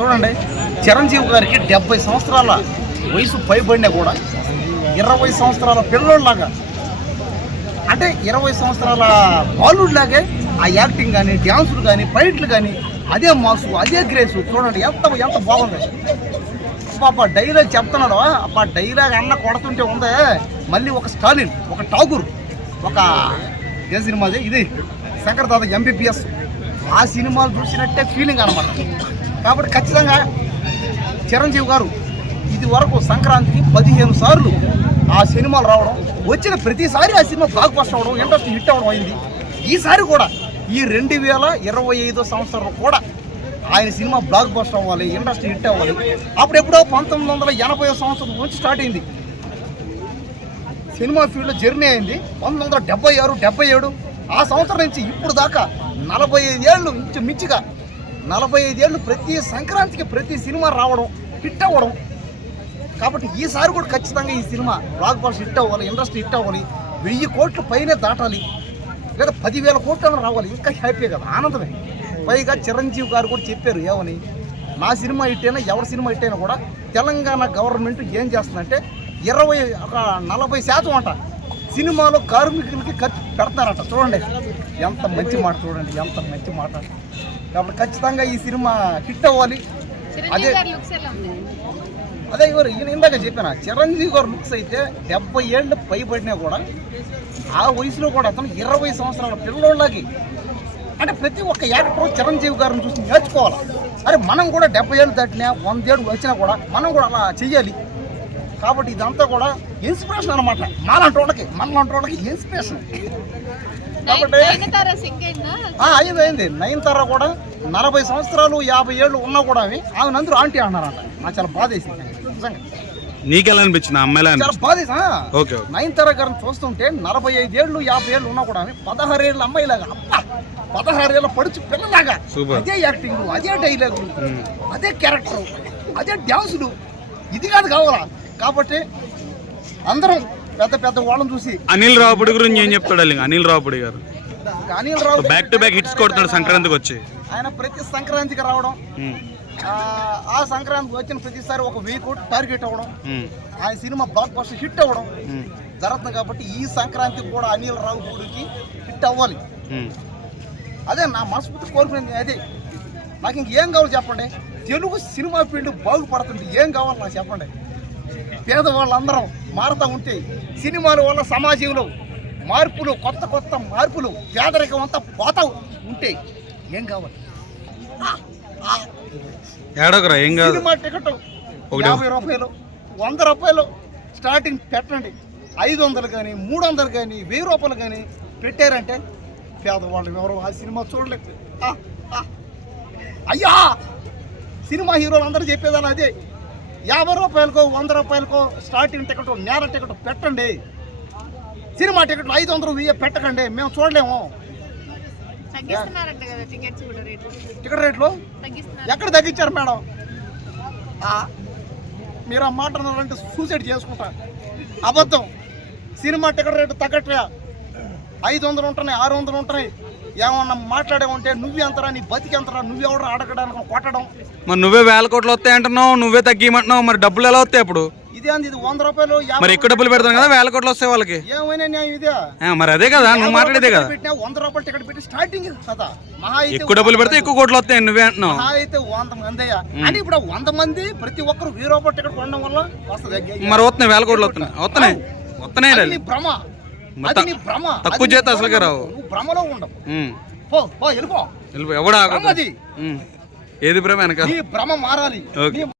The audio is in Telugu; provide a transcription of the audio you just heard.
చూడండి, చిరంజీవి గారికి 70 సంవత్సరాల వయసు పైబడినా కూడా 20 సంవత్సరాల పిల్లోళ్ళలాగా, అంటే 20 సంవత్సరాల బాలుడిలాగే ఆ యాక్టింగ్ కానీ, డ్యాన్సులు కానీ, ఫైట్లు కానీ అదే మాసు, అదే గ్రేసు. చూడండి ఎంత బాగుంది. పాప డైలాగ్ చెప్తున్నాడు, ఆ డైలాగ్ అన్న కొడుతుంటే ఉందే. మళ్ళీ ఒక స్టాలిన్, ఒక ఠాగూర్, ఒక ఏ సినిమాది ఇది శంకర్ దాదా ఎంబీబీఎస్, ఆ సినిమాలు చూసినట్టే ఫీలింగ్ అనమాట. కాబట్టి ఖచ్చితంగా చిరంజీవి గారు ఇది వరకు సంక్రాంతికి 15 సార్లు ఆ సినిమాలు రావడం, వచ్చిన ప్రతిసారి ఆ సినిమా బ్లాక్ బస్టర్ అవ్వడం, ఇండస్ట్రీ హిట్ అవ్వడం అయింది. ఈసారి కూడా ఈ 2025 సంవత్సరం కూడా ఆయన సినిమా బ్లాక్ బస్టర్ అవ్వాలి, ఇండస్ట్రీ హిట్ అవ్వాలి. అప్పుడెప్పుడో 1980 సంవత్సరం నుంచి స్టార్ట్ అయింది సినిమా ఫీల్డ్లో జర్నీ అయింది. 1976, 77 ఆ సంవత్సరం నుంచి ఇప్పుడు దాకా 45 ఏళ్ళు మించిగా 45 ఏళ్ళు ప్రతి సంక్రాంతికి ప్రతి సినిమా రావడం, హిట్ అవ్వడం. కాబట్టి ఈసారి కూడా ఖచ్చితంగా ఈ సినిమా బ్లాక్ బస్టర్ హిట్ అవ్వాలి, ఇండస్ట్రీ హిట్ అవ్వాలి, 1000 కోట్ల పైనే దాటాలి, లేదా 10,000 కోట్లను రావాలి. ఇంకా హ్యాపీ కదా, ఆనందమే. పైగా చిరంజీవి గారు కూడా చెప్పారు ఏమని, నా సినిమా హిట్ అయినా ఎవరి సినిమా హిట్ అయినా కూడా తెలంగాణ గవర్నమెంట్ ఏం చేస్తుందంటే 40% అంట సినిమాలో కార్మికులకి ఖర్చు పెడతారంట. చూడండి ఎంత మంచి మాట, చూడండి ఎంత మంచి మాట. కాబట్టి ఖచ్చితంగా ఈ సినిమా హిట్ అవ్వాలి. అదే ఎవరు ఈయన ఇందాక చెప్పిన చిరంజీవి గారు లుక్స్ అయితే 70 ఏళ్ళు పైబడినా కూడా ఆ వయసులో కూడా అతను 20 సంవత్సరాల పిల్లోళ్ళకి, అంటే ప్రతి ఒక్క యాక్టర్ చిరంజీవి గారిని చూసి నేర్చుకోవాలి. అరే మనం కూడా 70 ఏళ్ళు దాటినా 100 ఏళ్ళు వచ్చినా కూడా మనం కూడా అలా చెయ్యాలి. కాబట్టి ఇదంతా కూడా ఇన్స్పిరేషన్ అనమాట. మనలాంటి వాళ్ళకి ఇన్స్పిరేషన్. కాబట్టి అయింది. నయనతార కూడా 40 సంవత్సరాలు 50 ఏళ్ళు ఉన్నా కూడా ఆమె అందరూ ఆంటీ అన్నారంట. నాకు చాలా బాధ వేసింది నిజంగా. నీకెలా అనిపించింది అమ్మాయిలా? చాలా బాధ. నయనతార గారిని చూస్తుంటే 45 ఏళ్ళు 50 ఏళ్ళు ఉన్నా కూడా 16 ఏళ్ళ అమ్మాయిలాగా, 16 ఏళ్ళ పడుచు పిల్లలాగా, అదే యాక్టింగ్, అదే డైలాగులు, అదే క్యారెక్టర్, అదే డ్యాన్సులు. ఇది కాదు కావాలా. కాబట్టి అందరం పెద్ద వాళ్ళని చూసి అనిల్ రావుపూడి గురించి ఏం చెప్తాడు? అనిల్ రావుపూడి గారు బ్యాక్ టు బ్యాక్ హిట్స్ కొడుతున్నాడు సంక్రాంతికి వచ్చి. ఆయన ప్రతి సంక్రాంతికి రావడం, ఆ సంక్రాంతికి వచ్చిన ప్రతిసారి ఒక 1000 కోట్లు టార్గెట్ అవ్వడం, ఆయన సినిమా బ్లాక్ బస్టర్ హిట్ అవ్వడం జరుగుతుంది. కాబట్టి ఈ సంక్రాంతికి కూడా అనిల్ రావుపూడికి హిట్ అవ్వాలి. అదే నా మనస్ఫూర్తి కోరుకునేది. అదే నాకు ఇంకేం కావాలి చెప్పండి. తెలుగు సినిమా ఫీల్డ్ బాగుపడుతుంది. ఏం కావాలి నాకు చెప్పండి. పేదవాళ్ళందరం మారుతూ ఉంటే, సినిమాల వల్ల సమాజంలో మార్పులు, కొత్త మార్పులు, పేదరికం అంతా పోతా ఉంటే ఏం కావాలి? సినిమా టికెట్ 50 రూపాయలు, 100 రూపాయలు స్టార్టింగ్ పెట్టండి. 500 కానీ, 300 కానీ, 1000 రూపాయలు కానీ పెట్టారంటే పేదవాళ్ళు ఎవరు ఆ సినిమా చూడలేదు. అయ్యా సినిమా హీరోలు అందరూ చెప్పేదాన్ని అదే. 50 రూపాయలకో 100 రూపాయలకో స్టార్టింగ్ టికెట్, నేర టికెట్ పెట్టండి. సినిమా టికెట్లు 500, 1000 పెట్టకండి, మేము చూడలేము. టికెట్ రేట్లు ఎక్కడ తగ్గించారు మేడం? మీరు ఆ మాట అన్నారంటే సూసైడ్ చేసుకుంటా. అబద్ధం. Cinema ticket rate తగ్గట్లే. 500 ఉంటున్నాయి, 600 ఉంటున్నాయి. ఏమన్నా మాట్లాడేమంటే నువ్వెంతరా, నీ బతికెంతరా, నువ్వెవడరా అడగడానికి కొట్టడం. మరి నువ్వే 1000 కోట్లు వస్తాయి అంటున్నావు, నువ్వే తగ్గిమంటున్నావు. మరి డబ్బులు ఎలా వస్తాయి అప్పుడు? ఇదే అంది, ఇది 100 రూపాయలు. మరి ఎక్కువ డబ్బులు పెడతాను కదా, 1000 కోట్లు వస్తాయి వాళ్ళకి. ఏమైనా న్యాయం ఇదే? మరి అదే కదా నువ్వు మాట్లాడేదే కదా. 100 రూపాయలు టికెట్ పెట్టి స్టార్టింగ్ కదా. ఎక్కువ డబ్బులు పెడితే ఎక్కువ కోట్లు వస్తాయి నువ్వే అంటున్నావు. అయితే 100 మంది అయ్యా అంటే ఇప్పుడు 100 మంది ప్రతి ఒక్కరు 1000 రూపాయలు టికెట్ కొనడం వల్ల వస్తుంది. మరి వస్తున్నాయి 1000 కోట్లు వస్తున్నాయి. భ్రమ, తక్కువ చేత అసలుగా రావు. భ్రమలో ఉండవు. వెళ్ళిపో. ఎవడా ఏది భ్రమ వెనక? భ్రమ మారాలి.